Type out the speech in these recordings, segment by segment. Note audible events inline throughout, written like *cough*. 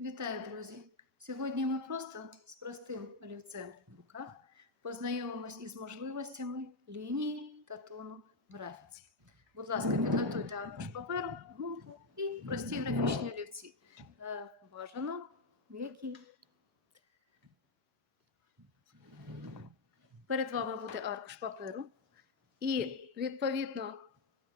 Вітаю, друзі! Сьогодні ми просто з простим олівцем в руках познайомимось із можливостями лінії та тону в графіці. Будь ласка, підготуйте аркуш паперу, гумку і прості графічні олівці. Е, Бажано м'які. Перед вами буде аркуш паперу. І, відповідно,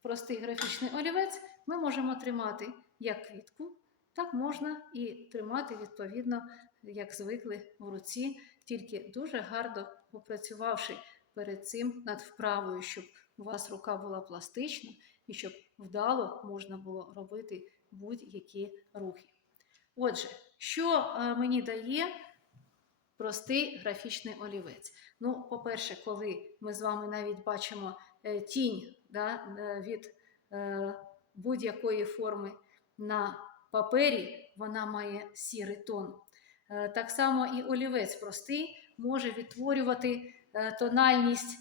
простий графічний олівець ми можемо тримати як квітку, так можна і тримати відповідно, як звикли в руці, тільки дуже гарно попрацювавши перед цим над вправою, щоб у вас рука була пластична і щоб вдало можна було робити будь-які рухи. Отже, що е, мені дає простий графічний олівець? Ну, по-перше, коли ми з вами навіть бачимо е, тінь да, е, від будь-якої форми на папері, вона має сірий тон. Е, Так само і олівець простий може відтворювати е, тональність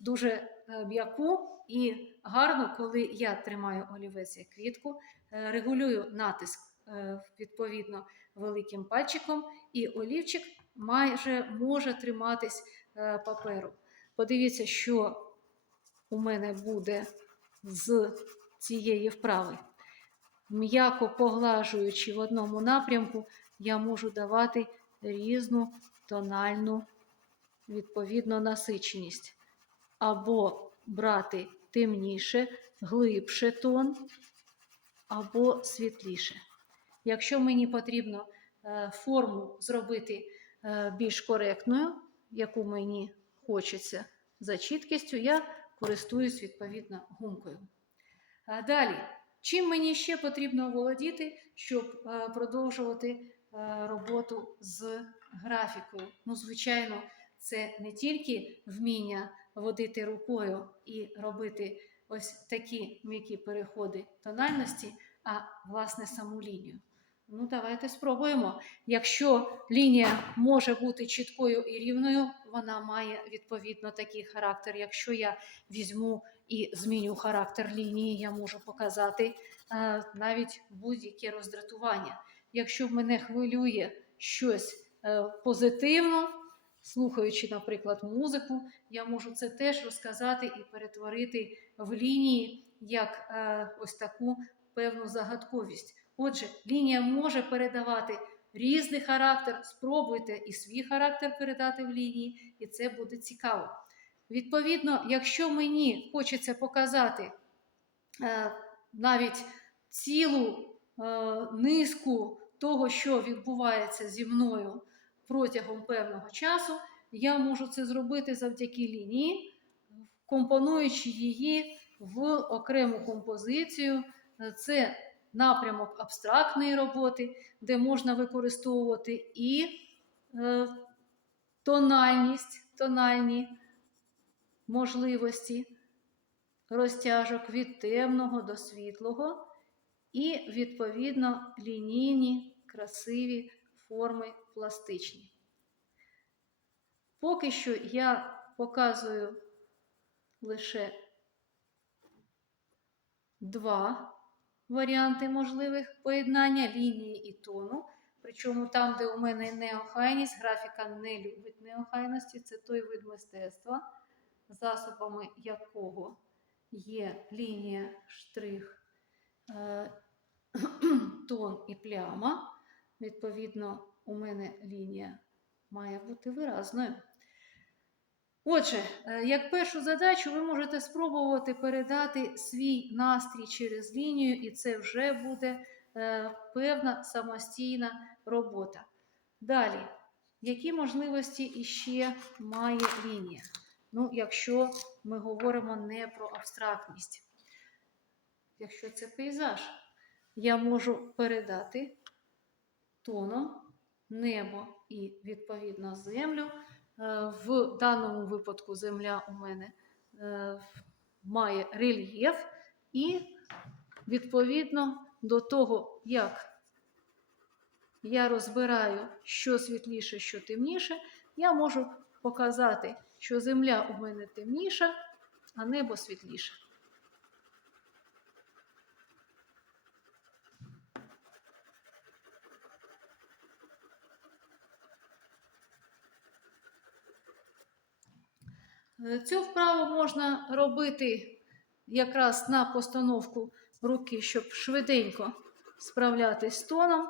дуже е, м'яку і гарно, коли я тримаю олівець як квітку, регулюю натиск відповідно великим пальчиком, і олівчик майже може триматись паперу. Подивіться, що у мене буде з цієї вправи. М'яко поглажуючи в одному напрямку, я можу давати різну тональну відповідно насиченість. Або брати темніше, глибше тон, або світліше. Якщо мені потрібно е, форму зробити е, більш коректною, яку мені хочеться за чіткістю, я користуюсь відповідно гумкою. Далі, чим мені ще потрібно володіти, щоб е, продовжувати е, роботу з графікою? Ну, звичайно, це не тільки вміння водити рукою і робити ось такі м'які переходи тональності, а власне саму лінію. Ну, давайте спробуємо. Якщо лінія може бути чіткою і рівною, вона має відповідно такий характер. Якщо я візьму і зміню характер лінії, я можу показати е, навіть будь-яке роздратування. Якщо мене хвилює щось е, позитивно, слухаючи, наприклад, музику, я можу це теж розказати і перетворити в лінії як е, ось таку певну загадковість. Отже, лінія може передавати різний характер. Спробуйте і свій характер передати в лінії, і це буде цікаво. Відповідно, якщо мені хочеться показати е, навіть цілу е, низку того, що відбувається зі мною протягом певного часу, я можу це зробити завдяки лінії, компонуючи її в окрему композицію. Це напрямок абстрактної роботи, де можна використовувати і е, тональність, тональні можливості розтяжок від темного до світлого, і, відповідно, лінійні, красиві форми пластичні. Поки що я показую лише два варіанти можливих поєднання лінії і тону. Причому там, де у мене неохайність, графіка не любить неохайності, це той вид мистецтва, засобами якого є лінія, штрих, е, *clears throat* тон і пляма. Відповідно, у мене лінія має бути виразною. Отже, е, як першу задачу ви можете спробувати передати свій настрій через лінію, і це вже буде е, певна самостійна робота. Далі, які можливості іще має лінія? Ну, якщо ми говоримо не про абстрактність. Якщо це пейзаж, я можу передати тоном небо і, відповідно, землю. Е, В даному випадку земля у мене е, має рельєф, і відповідно до того, як я розбираю, що світліше, що темніше, я можу показати, що земля у мене темніша, а небо світліше. Цю вправу можна робити якраз на постановку руки, щоб швиденько справлятись з тоном.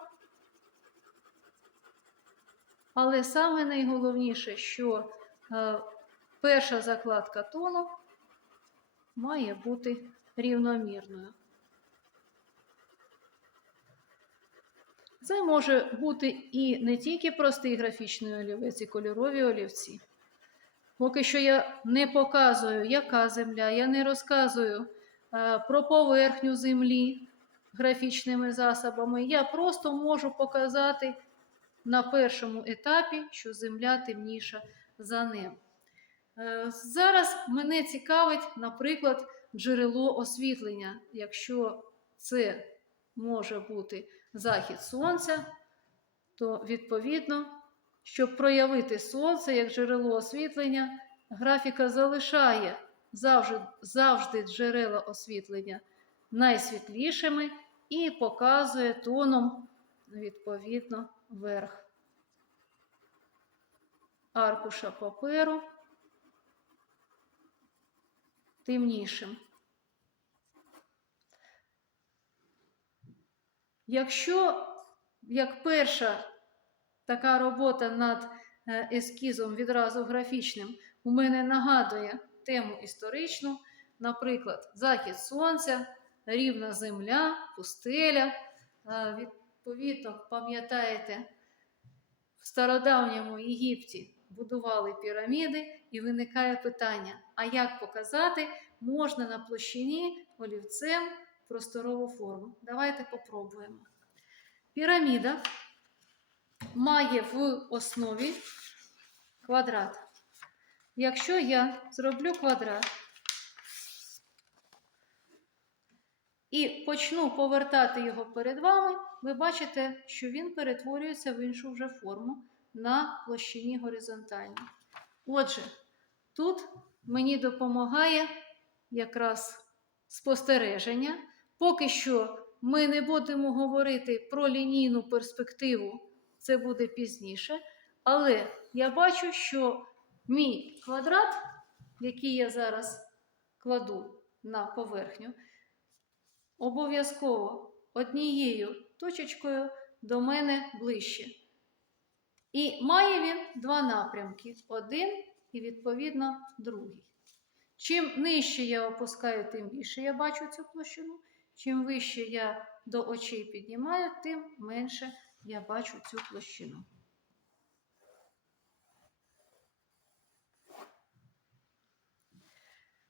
Але саме найголовніше, що е, перша закладка тону має бути рівномірною. Це може бути і не тільки простий графічний олівець, і кольорові олівці. Поки що я не показую, яка земля, я не розказую е, про поверхню землі графічними засобами. Я просто можу показати на першому етапі, що земля темніша за ним. Е, Зараз мене цікавить, наприклад, джерело освітлення. Якщо це може бути захід сонця, то відповідно, щоб проявити сонце як джерело освітлення, графіка залишає завжди, завжди джерела освітлення найсвітлішими і показує тоном відповідно верх аркуша паперу темнішим. Якщо як перша така робота над е, ескізом відразу графічним у мене нагадує тему історичну, наприклад, захід сонця, рівна земля, пустеля. Е, Відповідно, пам'ятаєте, в стародавньому Єгипті будували піраміди, і виникає питання: а як показати можна на площині олівцем просторову форму? Давайте попробуємо. Піраміда має в основі квадрат. Якщо я зроблю квадрат і почну повертати його перед вами, ви бачите, що він перетворюється в іншу вже форму на площині горизонтальній. Отже, тут мені допомагає якраз спостереження. Поки що ми не будемо говорити про лінійну перспективу, це буде пізніше. Але я бачу, що мій квадрат, який я зараз кладу на поверхню, обов'язково однією точечкою до мене ближче. І має він два напрямки: один і, відповідно, другий. Чим нижче я опускаю, тим більше я бачу цю площину. Чим вище я до очей піднімаю, тим менше я бачу цю площину.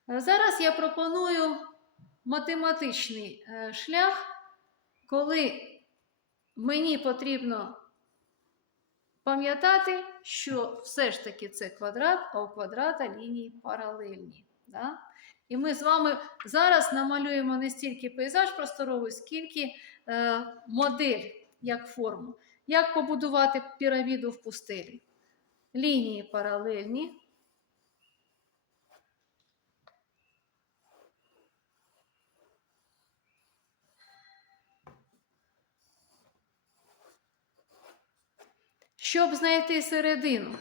Зараз я пропоную математичний е, шлях, коли мені потрібно пам'ятати, що все ж таки це квадрат, а у квадрата лінії паралельні. Да? І ми з вами зараз намалюємо не стільки пейзаж просторовий, скільки е, модель як форму. Як побудувати піраміду в пустелі? Лінії паралельні. Щоб знайти середину,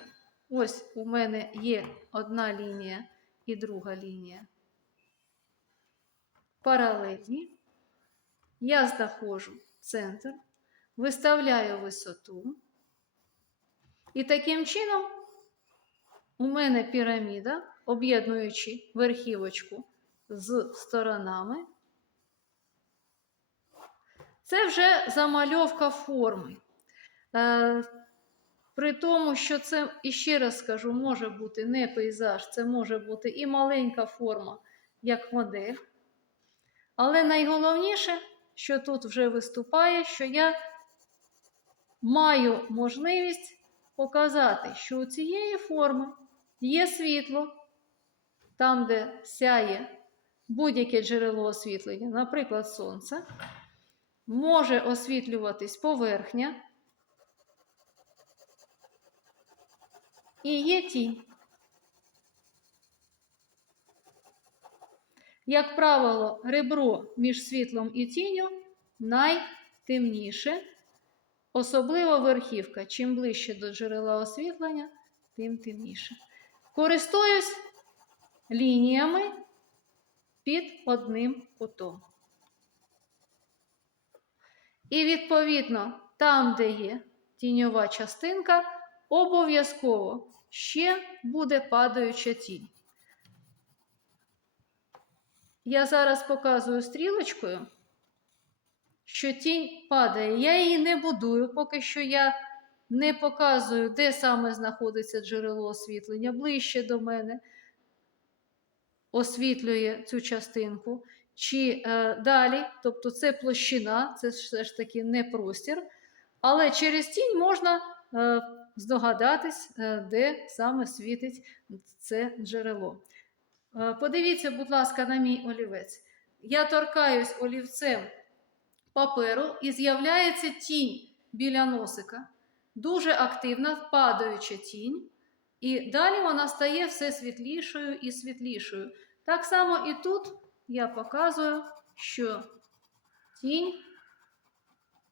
ось у мене є одна лінія і друга лінія. Паралельні. Я знаходжу центр, виставляю висоту. І таким чином у мене піраміда, об'єднуючи верхівочку з сторонами. Це вже замальовка форми. Е, При тому, що це, іще раз скажу, може бути не пейзаж, це може бути і маленька форма, як модель. Але найголовніше, що тут вже виступає, що я маю можливість показати, що у цієї форми є світло, там, де сяє будь-яке джерело освітлення, наприклад, сонце, може освітлюватись поверхня. І є тінь. Як правило, ребро між світлом і тінню найтемніше, особливо верхівка. Чим ближче до джерела освітлення, тим темніше. Користуюсь лініями під одним кутом. І відповідно, там, де є тіньова частинка, обов'язково ще буде падаюча тінь. Я зараз показую стрілочкою, що тінь падає. Я її не будую, поки що я не показую, де саме знаходиться джерело освітлення, ближче до мене освітлює цю частинку. Чи е, далі, тобто це площина, це все ж таки не простір, але через тінь можна е, здогадатись, е, де саме світить це джерело. Е, подивіться, будь ласка, на мій олівець. Я торкаюсь олівцем паперу і з'являється тінь біля носика. Дуже активна падаюча тінь. І далі вона стає все світлішою і світлішою. Так само і тут я показую, що тінь,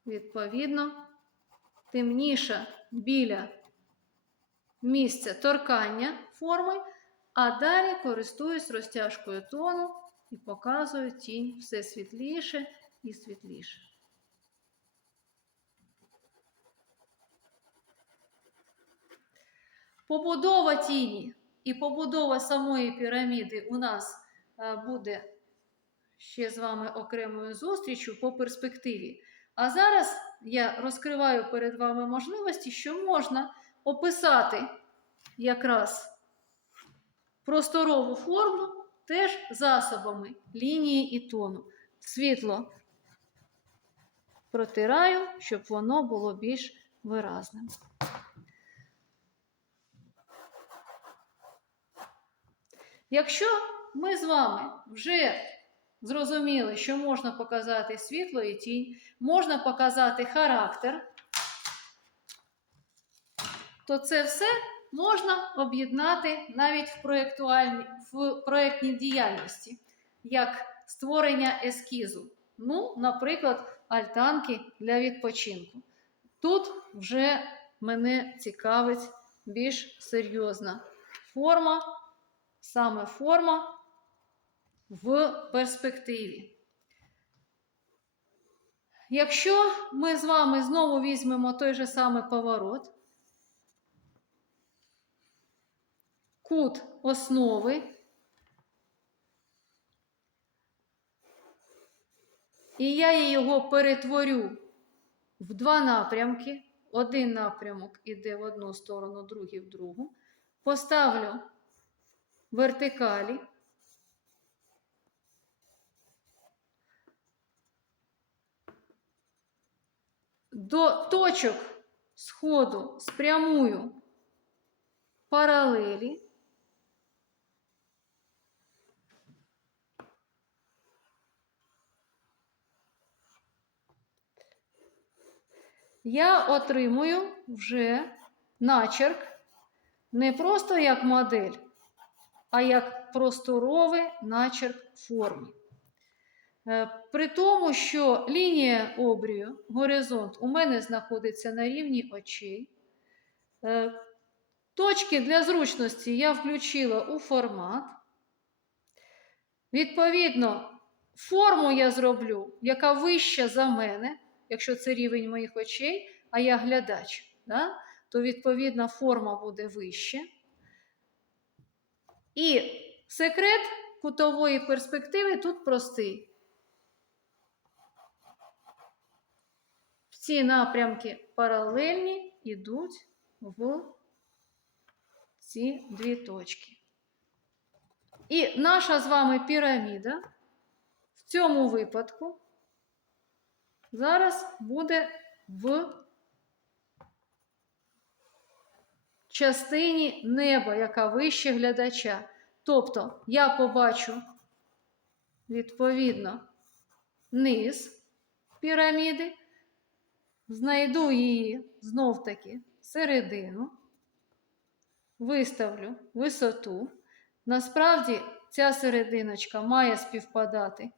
відповідно, темніша біля місця торкання форми, а далі користуюсь розтяжкою тону і показую тінь все світліше і світліше. Побудова тіні і побудова самої піраміди у нас е, буде ще з вами окремою зустрічю по перспективі. А зараз я розкриваю перед вами можливості, що можна описати якраз просторову форму теж засобами лінії і тону. Світло протираю, щоб воно було більш виразним. Якщо ми з вами вже зрозуміли, що можна показати світло і тінь, можна показати характер, то це все можна об'єднати навіть в, в проєктній діяльності, як створення ескізу. Ну, наприклад, альтанки для відпочинку. Тут вже мене цікавить більш серйозна форма саме форма в перспективі. Якщо ми з вами знову візьмемо той же самий поворот, кут основи, і я його перетворю в два напрямки. Один напрямок іде в одну сторону, другий в другу. Поставлю вертикалі. До точок сходу спрямую паралелі. Я отримую вже начерк не просто як модель, а як просторовий начерк форми. Е, При тому, що лінія обрію, горизонт, у мене знаходиться на рівні очей. Е, Точки для зручності я включила у формат. Відповідно, форму я зроблю, яка вища за мене, якщо це рівень моїх очей, а я глядач, да? то відповідна форма буде вища. І секрет кутової перспективи тут простий. Ці напрямки паралельні йдуть в ці дві точки. І наша з вами піраміда в цьому випадку зараз буде в частині неба, яка вище глядача. Тобто я побачу, відповідно, низ піраміди, знайду її знов-таки середину, виставлю висоту. Насправді, ця серединочка має співпадати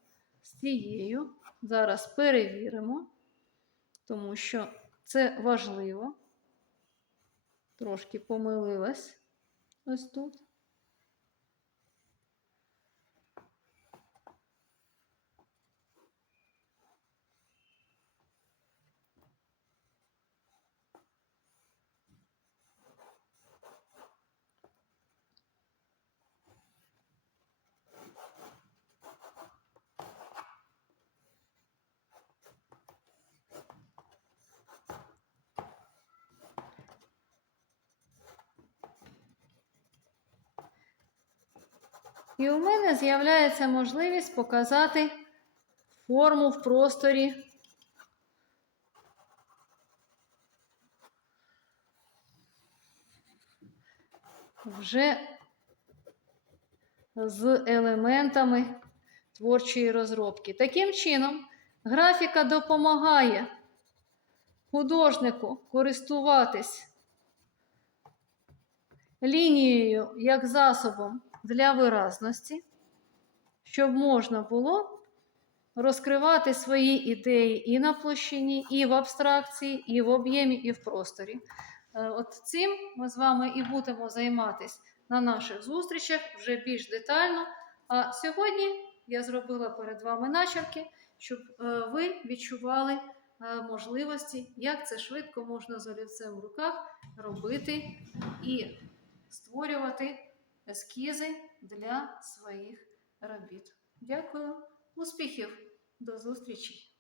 з цією. Зараз перевіримо, тому що це важливо. Трошки помилилась ось тут. І у мене з'являється можливість показати форму в просторі. Вже з елементами творчої розробки. Таким чином, графіка допомагає художнику користуватись лінією як засобом для виразності, щоб можна було розкривати свої ідеї і на площині, і в абстракції, і в об'ємі, і в просторі. Е, От цим ми з вами і будемо займатися на наших зустрічах вже більш детально. А сьогодні я зробила перед вами начерки, щоб е, ви відчували е, можливості, як це швидко можна з олівцем в руках робити і створювати ескізи для своїх робіт. Дякую, успіхів, до зустрічі!